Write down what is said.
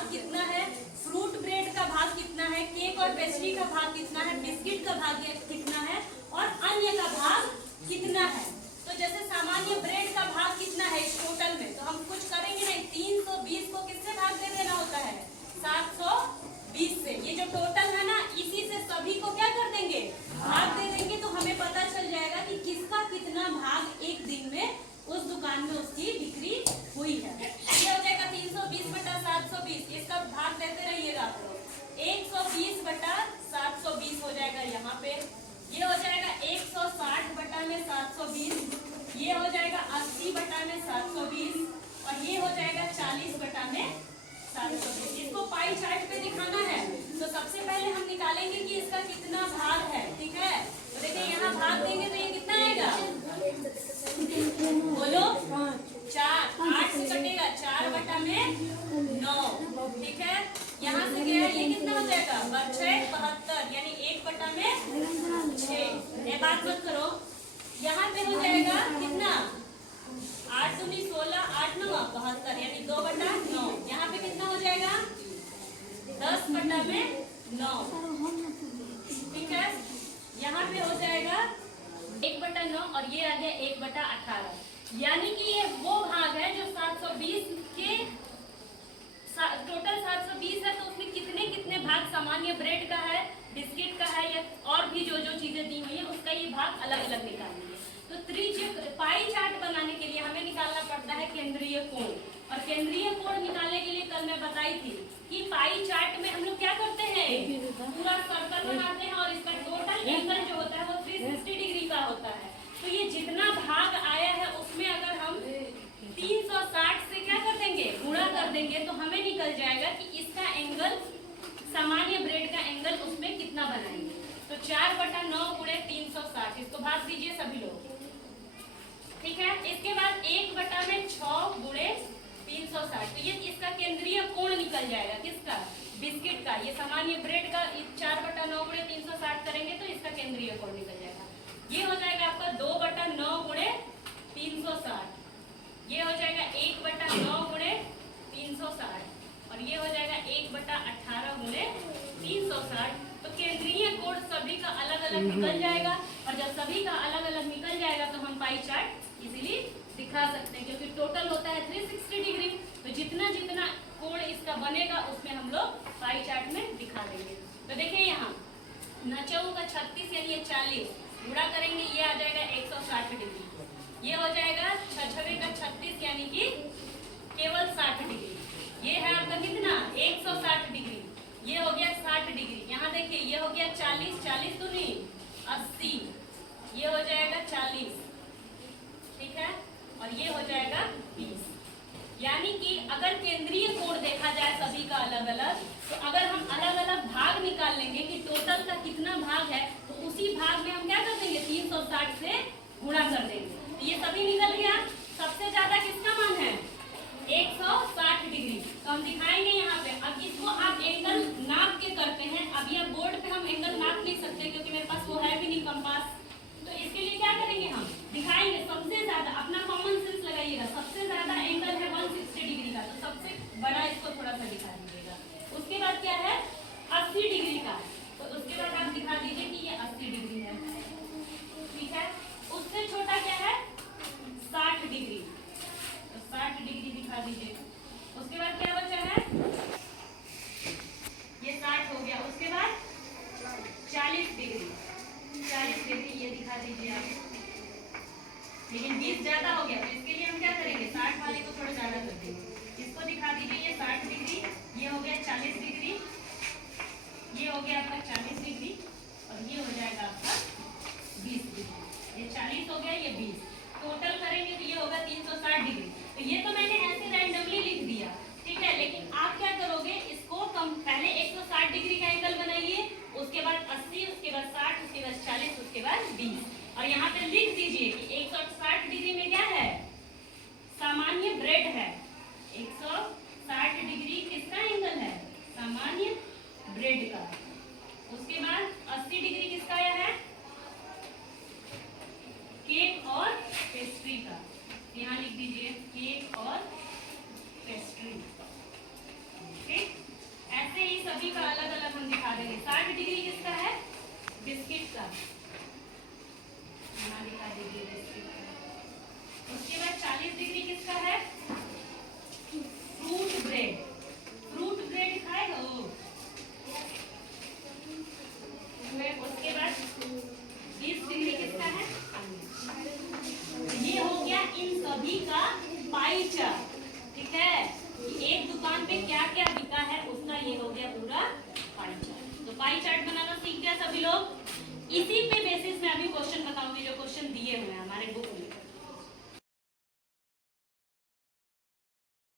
भाग कितना है, फ्रूट ब्रेड का भाग कितना है, केक और पेस्ट्री का भाग कितना है, बिस्किट का भाग कितना है और अन्य का भाग कितना है। तो जैसे सामान्य ब्रेड का भाग कितना है इस टोटल में, तो हम कुछ करेंगे नहीं, 320 को किससे भाग दे देना होता है, 720 से। ये जो टोटल है ना, इसी से सभी को क्या कर देंगे, भाग दे देंगे। तो हमें पता चल जाएगा कि किसका कितना भाग एक दिन में उस दुकान में उसकी बिक्री हुई है। ये हो जाएगा 320 बटा 720, इसका भाग देते रहिएगा आप लोग। 120 बटा 720 हो जाएगा यहाँ पे। ये हो जाएगा 160 बटा में 720, ये हो जाएगा 80 बटा में 720 और ये हो जाएगा 40 बटा में 720। इसको पाई चार्ट पे दिखाना है तो सबसे पहले हम निकालेंगे कि इसका कितना भाग है। ठीक है, तो देखिए यहाँ भाग देंगे तो ये कितना आएगा, बोलो 4, 8 से कटेगा 4 बटा में 9। ठीक है, यहाँ से गया ये कितना हो जाएगा, 72, यानी 1 बटा में 6। ये बात मत करो, यहाँ पे हो जाएगा कितना, 8 दूनी 16, 8 9 72, यानी 2 बटा 9। यहाँ पे कितना हो जाएगा, 10 बटा में 9। ठीक है, यहाँ पे हो जाएगा 1 बटा 9 और ये आ गया 1 बटा 18। यानी कि ये वो भाग है जो 720 के टोटल 720 है, तो उसमें कितने कितने भाग सामान्य ब्रेड का है, बिस्किट का है या और भी जो जो चीजें दी हुई है उसका ये भाग अलग अलग निकालेंगे। तो त्रिज्यीय पाई चार्ट बनाने के लिए हमें निकालना पड़ता है केंद्रीय कोण, और केंद्रीय कोण निकालने के लिए कल मैं बताई थी कि पाई चार्ट में हम लोग क्या करते हैं, पूरा सर्कल बनाते हैं और इसका टोटल एंगल जो होता है वो 360 डिग्री का होता है। तो ये जितना भाग आया है उसमें अगर हम 360 से क्या कर देंगे, गुणा कर देंगे, तो हमें निकल जाएगा कि इसका एंगल, सामान्य ब्रेड का एंगल उसमें कितना बनाएंगे। तो 4 बटा 9 गुणे 360, इसको भाग दीजिए सभी लोग। ठीक है, इसके बाद 1 बटा में 6 गुणे 360, तो ये इसका केंद्रीय कोण निकल जाएगा, किसका, बिस्किट का। ये सामान्य ब्रेड का 4 बटा 9 गुणे 360 करेंगे तो इसका केंद्रीय कोण निकल जाएगा। ये हो जाएगा आपका 2 बटा 9 गुणे 360, ये हो जाएगा 1 बटा 9 गुणे 360 और ये हो जाएगा 1 बटा 18 गुणे 360। तो केंद्रीय कोण सभी का अलग अलग निकल जाएगा, और जब सभी का अलग अलग निकल जाएगा तो हम पाई चार्ट इजीली दिखा सकते हैं, क्योंकि टोटल होता है 360 डिग्री। तो जितना जितना कोण इसका बनेगा उसमें हम लोग पाई चार्ट में दिखा देंगे। तो देखिए यहाँ 9 का 36 यानी ये 40 गुणा करेंगे, ये आ जाएगा 160 डिग्री। ये हो जाएगा 6 का 36 यानी कि केवल 60 डिग्री। ये है आपका कितना, 160 डिग्री। ये हो गया 60 डिग्री। यहाँ देखिए ये हो गया 40, 40 दूनी 80, ये हो जाएगा 40। ठीक है, और ये हो जाएगा 20। यानी कि अगर केंद्रीय कोण देखा जाए सभी का अलग अलग, तो अगर हम अलग अलग भाग निकाल लेंगे कि टोटल का कितना भाग है, तो उसी भाग में हम क्या कर देंगे, 360 से गुणा कर देंगे। तो ये सभी निकल गया। सबसे ज्यादा किसका मान है, 160 डिग्री। तो हम दिखाएंगे यहाँ पे। अब इसको आप एंगल नाप के करते हैं। अब ये बोर्ड पे हम एंगल नाप नहीं सकते क्योंकि मेरे पास वो है भी नहीं कंपास। तो इसके लिए क्या करेंगे, हम दिखाएंगे सबसे ज्यादा, अपना कॉमन सेंस लगाइएगा, सबसे ज्यादा एंगल है 160 डिग्री का, तो सबसे बड़ा इसको थोड़ा सा दिखा दीजिएगा। उसके बाद क्या है, 80 डिग्री का, तो उसके बाद आप दिखा दीजिए कि ये 80 डिग्री है। ठीक है, उससे छोटा क्या है, 60 डिग्री, तो 60 डिग्री दिखा दीजिए। उसके बाद क्या बचा है, ये 60 हो गया। उसके बाद 40 डिग्री, 40 डिग्री ये दिखा दीजिए आप। लेकिन 20 ज्यादा हो गया, तो इसके लिए हम क्या करेंगे, 60 वाले को थोड़ा ज्यादा कर देंगे। इसको दिखा दीजिए, ये 60 डिग्री, ये हो गया 40 डिग्री, ये हो गया आपका 40 डिग्री और ये हो जाएगा आपका 20 डिग्री। ये 40 हो गया, ये 20, टोटल करेंगे तो ये होगा 360 डिग्री। तो ये तो मैंने ऐसे रैंडमली लिख दिया, ठीक है, लेकिन आप क्या करोगे, इसको कम पहले 160 डिग्री का एंगल बनाइए, उसके बाद 80, उसके बाद 60, उसके बाद 40, उसके बाद 20, और यहाँ पे लिख दीजिए कि 160 डिग्री में क्या है, सामान्य ब्रेड है। 160 डिग्री किसका एंगल है, सामान्य ब्रेड का। उसके बाद 80 डिग्री किसका है, केक और पेस्ट्री का। यहाँ लिख दीजिए केक और पेस्ट्री। ठीक। डिग्री किसका है? बिस्किट का। यहाँ दिखा दीजिए बिस्किट का। उसके बाद 40 डिग्री किसका है? Fruit bread. फ्रूट ब्रेड खाएगा वो? उसके बाद 20 डिग्री किसका है? ये हो गया इन सभी का पाई चार्ट। ठीक है, एक दुकान पे क्या क्या बिका है उसका ये हो गया पूरा पाई चार्ट। तो पाई चार्ट बनाना सीख गया सभी लोग। इसी पे बेसिस में अभी क्वेश्चन बताऊंगी जो क्वेश्चन दिए हुए हैं हमारे बुक में।